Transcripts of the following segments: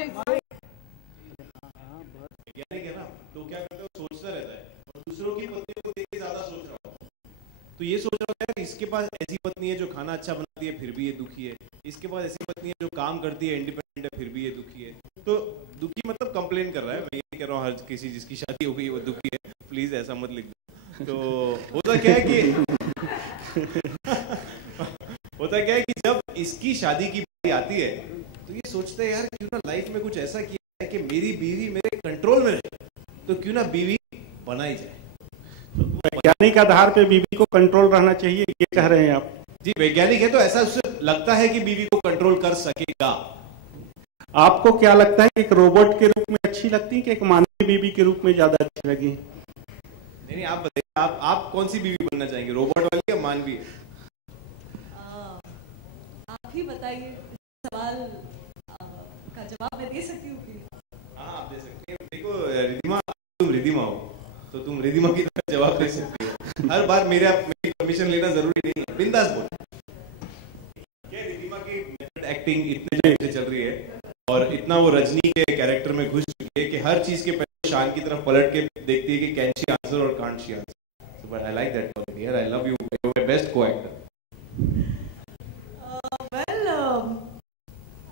वैज्ञानिक है ना, तो क्या करता है, सोचता रहता है और दूसरों की पत्नियों को देख के ज्यादा सोच रहा होता है। तो ये सोच रहा होता है इसके पास ऐसी पत्नी है जो खाना अच्छा बनाती है फिर भी ये दुखी है, इसके पास ऐसी पत्नी है जो काम करती है इंडिपेंडेंट है फिर भी ये दुखी है। तो दुखी मतलब कंप्लेन कर रहा है, मैं ये कह रहा हूँ हर किसी जिसकी शादी हो गई वो दुखी है, प्लीज ऐसा मत लिख दो। तो होता क्या है कि होता क्या है कि जब इसकी शादी की बारी आती है तो ये सोचता है यार क्यों ना लाइफ में कुछ ऐसा किया है कि मेरी बीवी मेरे कंट्रोल में रहे, तो क्यों ना बीवी बनाई जाए। वैज्ञानिक आधार पे बीवी को कंट्रोल रहना चाहिए, ये कह रहे हैं आप? जी, वैज्ञानिक है तो ऐसा उसे लगता है कि बीवी को कंट्रोल कर सकेगा। आपको क्या लगता है कि एक रोबोट के रूप में अच्छी लगती है कि एक मानवीय बीवी के रूप में ज्यादा अच्छी लगी? नहीं, आप बताइए, आप कौन सी बीवी बनना चाहेंगे, रोबोट वाली या मानवीय? आप ही बताइए, सवाल का जवाब मैं दे सकती हूँ कि? हाँ, आप दे सकते हैं। देखो रिधिमा, तुम रिधिमा हो तो तुम रिधिमा की तरह जवाब दे सकते हो। हर बार मेरी परमिशन लेना जरूरी नहीं है, बिंदास बोल। क्या रिधिमा की मेथड एक्टिंग इतने टाइम से चल रही है और इतना वो रजनी के कैरेक्टर में घुस चुकी है कि हर चीज के पहले शान की तरफ पलट के देखती है कि कैन शी आंसर और can't she answer. So but I like that quality. I love you. You're my best co-actor.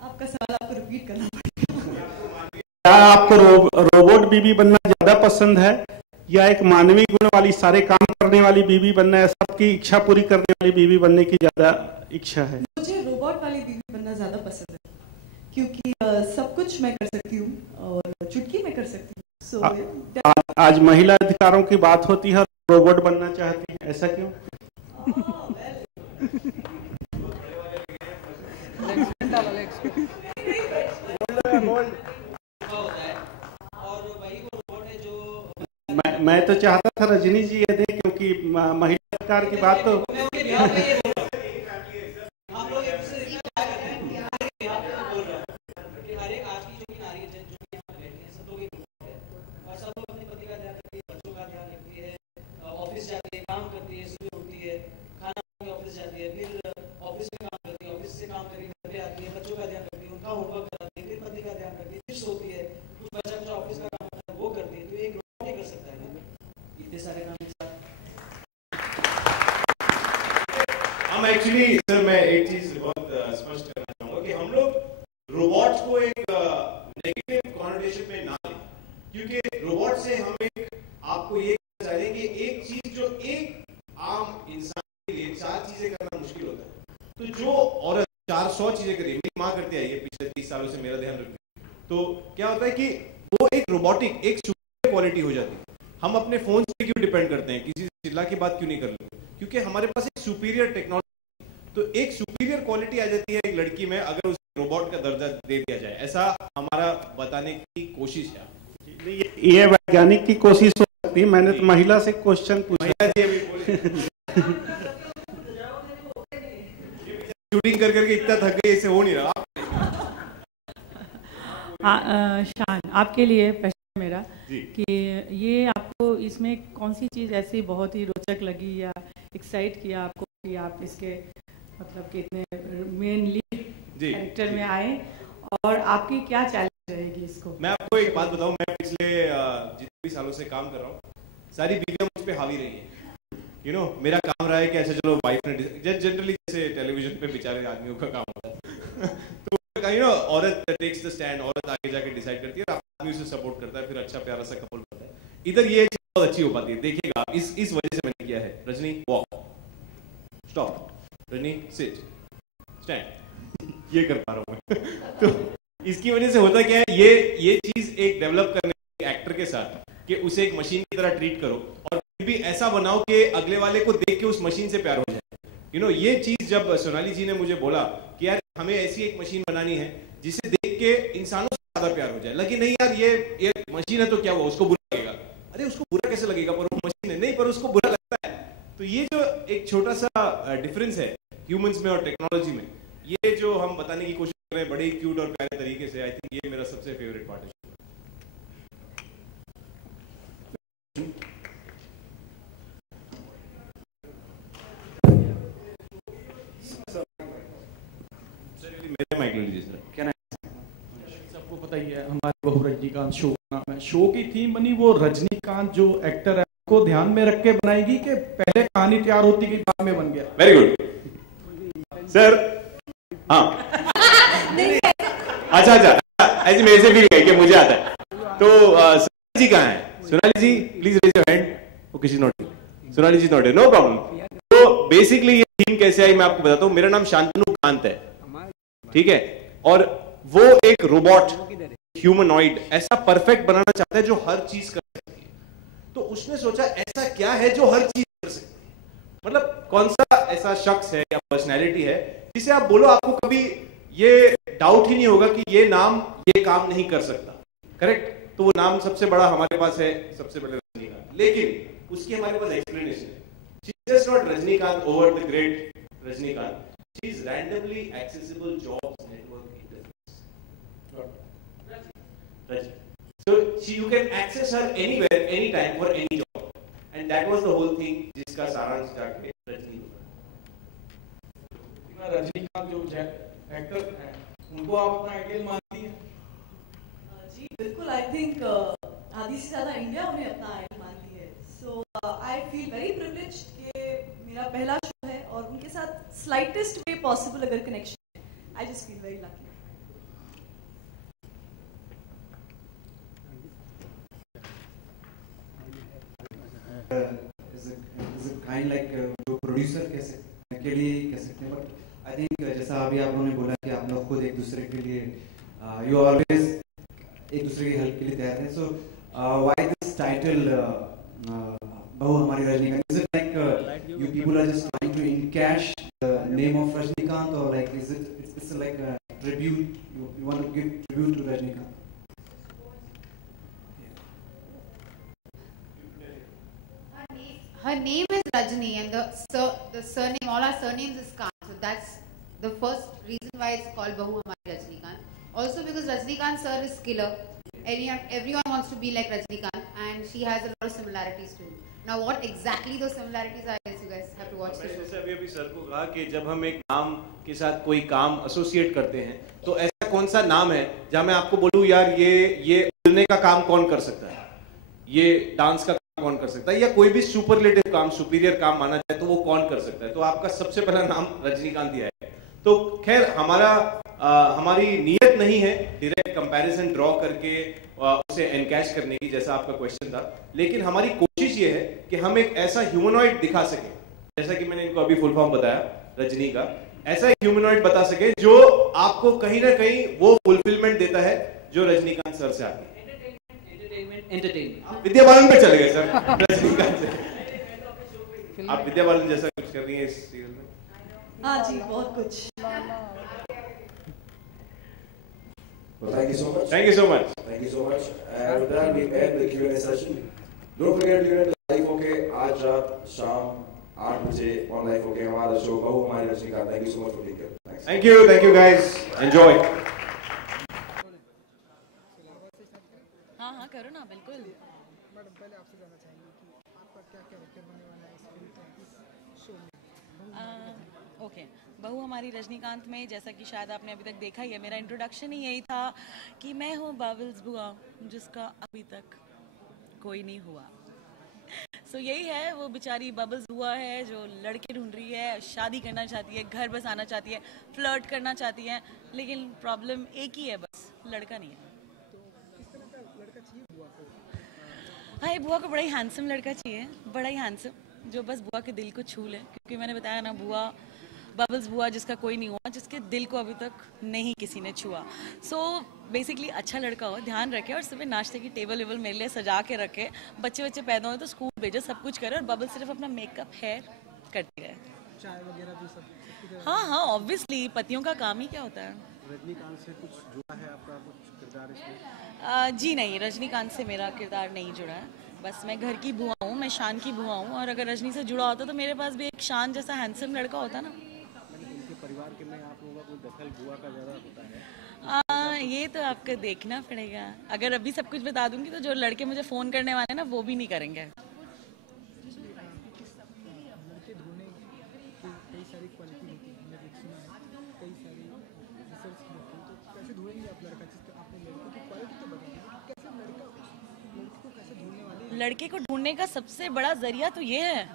आपका सवाल आपको रिपीट करना पड़ेगा। क्या आपको रोबोट बीवी बनना ज्यादा पसंद है या एक मानवीय गुण वाली सारे काम करने वाली बीवी बनना है, सबकी इच्छा पूरी करने वाली बीवी बनने की ज्यादा इच्छा है? मुझे रोबोट वाली बीवी बनना ज्यादा पसंद है क्योंकि सब कुछ मैं कर सकती हूँ और चुटकी में कर सकती हूँ। आज महिला अधिकारों की बात होती है और रोबोट बनना चाहती है, ऐसा क्यों? मैं तो चाहता था रजनी जी ये दे, क्योंकि महिला अधिकार की बात तो एक्चुअली सर मैं एक चीज बहुत स्पष्ट करना चाहूंगा कि हम लोग रोबोट्स को एक नेगेटिव कॉनोटेशन में ना लें, क्योंकि रोबोट से हम आपको ये कहना चाह रहे हैं कि एक चीज जो एक आम इंसान के लिए 4 चीजें करना मुश्किल होता है, तो जो औरत 400 चीजें करी, मेरी माँ करती आई है पिछले 30 सालों से, मेरा ध्यान रखती है, तो क्या होता है कि वो एक रोबोटिक एक सुपीरियर क्वालिटी हो जाती है। हम अपने फोन पे क्यों डिपेंड करते हैं, किसी से चिल्ला की बात क्यों नहीं कर लेते, क्योंकि हमारे पास एक सुपीरियर टेक्नोलॉजी, तो एक सुपीरियर क्वालिटी आ जाती है एक लड़की में अगर उसे रोबोट का दर्जा दे दिया जाए, ऐसा हमारा बताने की कोशिश है। ये वैज्ञानिक की कोशिश हो सकती है, मैंने तो महिला से क्वेश्चन पूछा। शूटिंग कर करके इतना थक गए, इसे हो नहीं रहा। शान, आपके लिए प्रश्न मेरा कि ये आपको इसमें कौन सी चीज़ ऐसी बहुत ही रोचक लगी या एक्साइट किया आपको कि आप इसके मतलब कि इतने मेन लीड कैरेक्टर में आए, और आपकी क्या चैलेंज रहेगी इसको? मैं आपको एक बात बताऊं, मैं पिछले जितने भी सालों से काम कर रहा हूँ, सारी बीवियां मुझ पे हावी रही हैं। मेरा काम रहा है कि ऐसा चलो वाइफ ने जनरली जैसे टेलीविजन पे बेचारे आदमियों का काम होता है तो औरत टेक्स द स्टैंड, औरत आगे जाके डिसाइड करती है और आदमी उसे सपोर्ट करता है, फिर अच्छा प्यारा सा कपल बनता है। इधर ये चीज बहुत अच्छी हो पाती है, देखिएगा आप, इस वजह से मैंने किया है। Rajni walk, stop, Rajni sit, stand, ये कर पा रहा हूं मैं तो इसकी वजह से होता क्या है, ये चीज एक डेवलप करने एक्टर के साथ कि उसे एक मशीन की तरह ट्रीट करो और फिर भी ऐसा बनाओ कि अगले वाले को देख के उस मशीन से प्यार हो जाए। ये चीज जब सोनाली जी ने मुझे बोला कि यार हमें ऐसी एक मशीन बनानी है जिसे देख के इंसानों से ज्यादा प्यार हो जाए, लगे नहीं यार ये मशीन है तो क्या हुआ, उसको बुरा लगेगा, अरे उसको बुरा कैसे लगेगा, पर वो मशीन है, नहीं पर उसको बुरा लगता है। तो ये जो एक छोटा सा डिफरेंस है ह्यूमंस में और टेक्नोलॉजी में, ये जो हम बताने की कोशिश कर रहे हैं बड़े क्यूट और प्यारे तरीके से, आई थिंक ये मेरा सबसे फेवरेट पार्ट है। मेरे माइक ले लीजिए सर, क्या सबको पता ही है, हमारे बहू रजनीकांत शो का नाम है, शो की थीम बनी वो रजनीकांत जो एक्टर है को ध्यान में रख के बनाएगी कि पहले कहानी तैयार होती गई बाद में बन गया? Very good sir. हाँ अच्छा ऐसे मेरे से भी गए कि मुझे आता है। तो सोनाली जी कहाँ है? सोनाली जी प्लीज रेज योर हैंड। वो किसी नोट, सोनाली जी नोट है, नो प्रॉब्लम। तो बेसिकली ये थीम कैसे आई मैं आपको बताता हूँ। मेरा नाम शांतनु कांत है, ठीक है, और वो एक रोबोट ह्यूमनॉइड ऐसा परफेक्ट बनाना चाहता है जो हर चीज कर सकती है। तो उसने सोचा ऐसा क्या है जो हर चीज कर सकती है, मतलब कौन सा ऐसा शख्स है या पर्सनैलिटी है जिसे आप बोलो आपको कभी ये डाउट ही नहीं होगा कि ये नाम ये काम नहीं कर सकता, करेक्ट? तो वो नाम सबसे बड़ा हमारे पास है, सबसे बड़े रजनीकांत। लेकिन उसकी हमारे पास एक्सप्लेनेशन है। She is just not Rajinikanth over the great Rajinikanth, she is randomly accessible jobs network interface. So you can access her anywhere, anytime, for any job, and that was the whole thing जिसका सारांश जाके रजनी होगा। रजनीकांत जो actor है उनको आप अपना ideal मानती हैं? जी बिल्कुल, आई थिंक आधी से ज्यादा इंडिया उन्हें अपना आइडल मानती है। सो आई फील वेरी प्रिविलेज्ड कि मेरा पहला शो है और उनके साथ स्लाइटेस्ट वे पॉसिबल अगर कनेक्शन है, I just feel very lucky. is a kind like जो प्रोड्यूसर के लिए कह सकते हैं, बट आई थिंक जैसा अभी आप लोगों ने बोला कि आप लोग खुद एक दूसरे के लिए यू ऑलवेज एक दूसरे की हेल्प के लिए तैयार हैं। सो व्हाई दिस टाइटल बहू हमारी Rajinikanth? Is it like you people are just trying to encash the name of Rajinikanth, और like is it's like a tribute, you want to give tribute to Rajinikanth? Her name is Rajni and the surname, all our surnames is Kant. So that's the first reason why it's called Bahu Hamari Rajnikant. Also because Rajnikant sir is killer. Everyone wants to be like Rajnikant and she has a lot of similarities to him. Now what exactly those similarities are, I guess you guys have to watch the show. जैसे अभी sir को कहा कि जब हम एक नाम के साथ कोई काम एसोसिएट करते हैं तो ऐसा कौन सा नाम है जहां मैं आपको बोलूं यार ये उड़ने का काम कौन कर सकता है, ये डांस का कौन कर सकता है, या कोई भी सुपरलेटिव काम, सुपीरियर काम माना जाए तो वो कौन कर सकता है? तो आपका सबसे पहला नाम रजनीकांत ही है। तो खैर हमारी नीयत नहीं है डायरेक्ट कंपैरिजन ड्रॉ करके उसे एनकैश करने की, जैसा आपका क्वेश्चन था, लेकिन हमारी कोशिश ये है कि हम एक ऐसा ह्यूमनॉइड दिखा सके, जैसा कि मैंने इनको अभी फुल फॉर्म बताया रजनी का, ऐसा ह्यूमनॉइड बता सके जो आपको कहीं ना कहीं वो फुलफिलमेंट देता है जो रजनीकांत सर से आती है। एंटरटेनमेंट विद्या बालन पे चले गए सर रजनीकांत से। आप विद्या बालन जैसा कुछ कर रही हैं इस सीरियल में? हाँ जी, बहुत कुछ। Well, thank you so much. Thank you so much. Thank you so much. And with that, we end the Q&A session. Don't forget to tune in to Life OK आज रात शाम 8 बजे on Life OK हमारा show बहू हमारी Rajinikanth. Thank you so much for being here. Thanks. Thank you guys. Enjoy. हाँ करो ना, बिल्कुल। मैडम पहले आपसे जानना चाहेंगे कि आपका क्या कैरेक्टर बनने वाला है इस शो में? ओके, बहू हमारी रजनीकांत में जैसा कि शायद आपने अभी तक देखा ही है, मेरा इंट्रोडक्शन ही यही था कि मैं हूँ बबल्स बुआ जिसका अभी तक कोई नहीं हुआ। सो यही है, वो बेचारी बबल्स बुआ है जो लड़के ढूंढ रही है, शादी करना चाहती है, घर बसाना चाहती है, फ्लर्ट करना चाहती है, लेकिन प्रॉब्लम एक ही है, बस लड़का नहीं है। हाँ, ये बुआ को बड़ा ही हैंडसम लड़का चाहिए, बड़ा ही हैंडसम, जो बस बुआ के दिल को छू ले, क्योंकि मैंने बताया ना, बुआ बबल्स बुआ जिसका कोई नहीं हुआ, जिसके दिल को अभी तक नहीं किसी ने छुआ। सो बेसिकली अच्छा लड़का हो, ध्यान रखे, और सुबह नाश्ते की टेबल वेबल मेरे लिए सजा के रखे, बच्चे पैदा हो तो स्कूल भेजे, सब कुछ करे, और बबल सिर्फ अपना मेकअप हेयर करती रहे। चाय वगैरह भी सब हाँ, ऑब्वियसली पतियों का काम ही क्या होता है। रजनीकांत से कुछ जुड़ा है आपका कुछ किरदार इसमें? जी नहीं, रजनीकांत से मेरा किरदार नहीं जुड़ा है, बस मैं घर की बुआ हूँ, मैं शान की बुआ हूँ, और अगर रजनी से जुड़ा होता तो मेरे पास भी एक शान जैसा हैंडसम लड़का होता ना। उनके परिवार के में आप लोगों का कोई दखल बुआ का ज़्यादा होता है? ये तो आपको देखना पड़ेगा, अगर अभी सब कुछ बता दूंगी तो जो लड़के मुझे फ़ोन करने वाले ना वो भी नहीं करेंगे। लड़के ढूंढने की कई सारी क्वालिटी होती है, मैंने सुना है, कई सारी रिसर्च की होती है, तो कैसे ढूंढेंगे आप लड़का जिसका आपने लड़कों की लड़के को ढूंढने का सबसे बड़ा जरिया तो ये है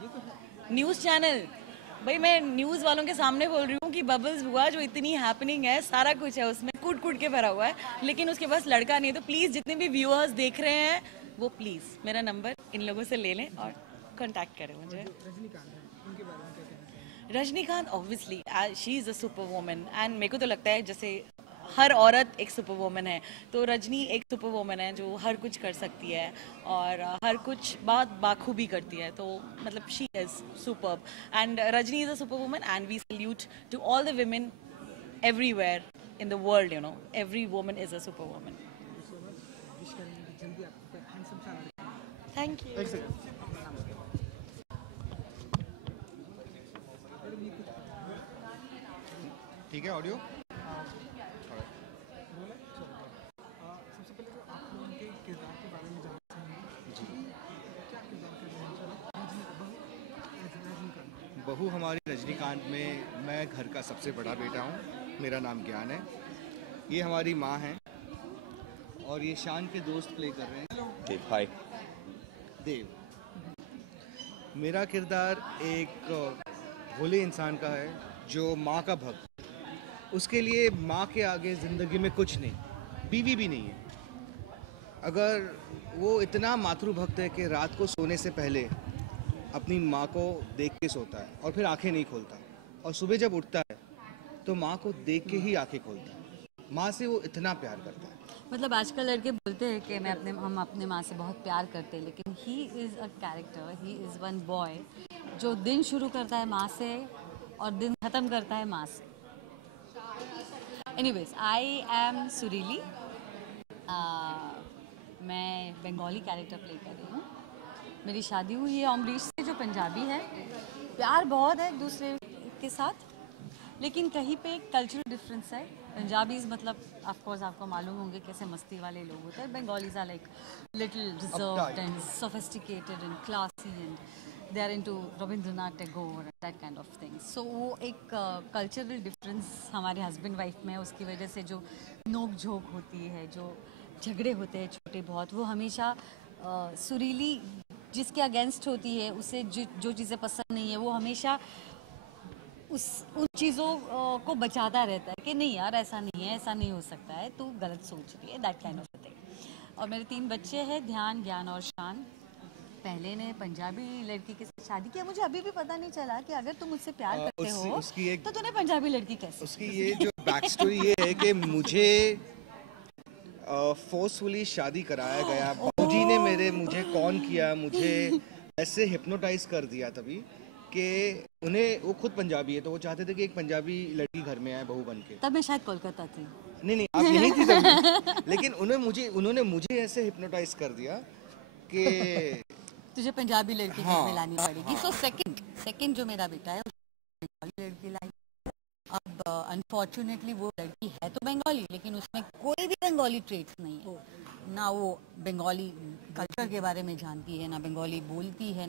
न्यूज़ चैनल। भाई मैं न्यूज़ वालों के सामने बोल रही हूँ कि बबल्स बुआ जो इतनी हैपनिंग है, सारा कुछ है उसमें, कूट कूट के भरा हुआ है, लेकिन उसके पास लड़का नहीं है। तो प्लीज़ जितने भी व्यूअर्स देख रहे हैं वो प्लीज़ मेरा नंबर इन लोगों से ले लें और कांटेक्ट करें मुझे। रजनीकांत है, उनके बारे में क्या कहना चाहिए? Rajinikanth obviously she is a super woman and मेरे को तो लगता है जैसे हर औरत एक सुपर वुमन है, तो रजनी एक सुपर वुमन है जो हर कुछ कर सकती है और हर कुछ बात बाखूबी करती है। तो मतलब she is superb and Rajni is a super woman and we salute to all the women everywhere in the world, you know, every woman is a super woman. Wish करेंगे कि जल्दी आपको हैंडसम सा लड़का मिले। Thank you. ठीक है audio. सबसे पहले तो आप लोग उनके किरदार के बारे में जानना चाहेंगे जी, क्या किरदार कर रहे हैं रजनीकांत? बहू हमारी रजनीकांत में मैं घर का सबसे बड़ा बेटा हूँ, मेरा नाम ज्ञान है, ये हमारी माँ है और ये शान के दोस्त प्ले कर रहे हैं देव। हाय देव। मेरा किरदार एक भोले इंसान का है जो माँ का भक्त, उसके लिए माँ के आगे ज़िंदगी में कुछ नहीं, बीवी भी नहीं है। अगर वो इतना मातृभक्त है कि रात को सोने से पहले अपनी माँ को देख के सोता है और फिर आंखें नहीं खोलता, और सुबह जब उठता है तो माँ को देख के ही आंखें खोलता है। माँ से वो इतना प्यार करता है। मतलब आजकल लड़के बोलते हैं कि हम अपने माँ से बहुत प्यार करते हैं, लेकिन he is a character, he is one boy जो दिन शुरू करता है माँ से और दिन ख़त्म करता है माँ से। एनीवेज, आई एम सुरीली। मैं बंगाली कैरेक्टर प्ले कर रही हूँ। मेरी शादी हुई है अमरीश से जो पंजाबी है। प्यार बहुत है एक दूसरे के साथ, लेकिन कहीं पे कल्चरल डिफरेंस है। पंजाबीज मतलब ऑफ कोर्स आपको मालूम होंगे कैसे मस्ती वाले लोग होते हैं। Bengalis are like little reserved and sophisticated and classy and they are into Rabindranath Tagore and that kind of things. So वो एक कल्चरल डिफरेंस हमारे हस्बैंड वाइफ में है, उसकी वजह से जो नोक झोंक होती है, जो झगड़े होते हैं छोटे बहुत, वो हमेशा सुरीली जिसके अगेंस्ट होती है, उसे जो चीज़ें पसंद नहीं है, वो हमेशा उन चीज़ों को बचाता रहता है कि नहीं यार ऐसा नहीं है, ऐसा नहीं हो सकता है, तू गलत सोच रही है, दैट काइंड ऑफ थिंग। और मेरे 3 बच्चे हैं, ध्यान, ज्ञान और शान। पहले ने पंजाबी लड़की के साथ शादी किया। मुझे अभी भी पता नहीं चला कि अगर तुम मुझसे प्यार करते हो तो तूने पंजाबी लड़की कैसे? उसकी ये जो बैक स्टोरी ये है कि मुझे फोर्सफुली शादी कराया गया। बाबूजी ने मुझे कौन किया, मुझे ऐसे हिप्नोटाइज कर दिया तभी कि वो खुद पंजाबी है, तो वो चाहते थे कि एक पंजाबी लड़की घर में आए बहू बन के। तब मैं शायद कोलकाता थी। नहीं आप यहीं थी तभी। लेकिन उन्होंने मुझे ऐसे हिप्नोटाइज कर दिया कि तुझे पंजाबी लड़की घर में लानी पड़ेगी। सो सेकंड जो मेरा बेटा है बंगाली लड़की लाई। अब अनफॉर्चुनेटली वो लड़की है तो बंगाली, लेकिन उसमें कोई भी बंगाली ट्रेट्स नहीं है। ना वो बंगाली कल्चर के बारे में जानती है, ना बंगाली बोलती है,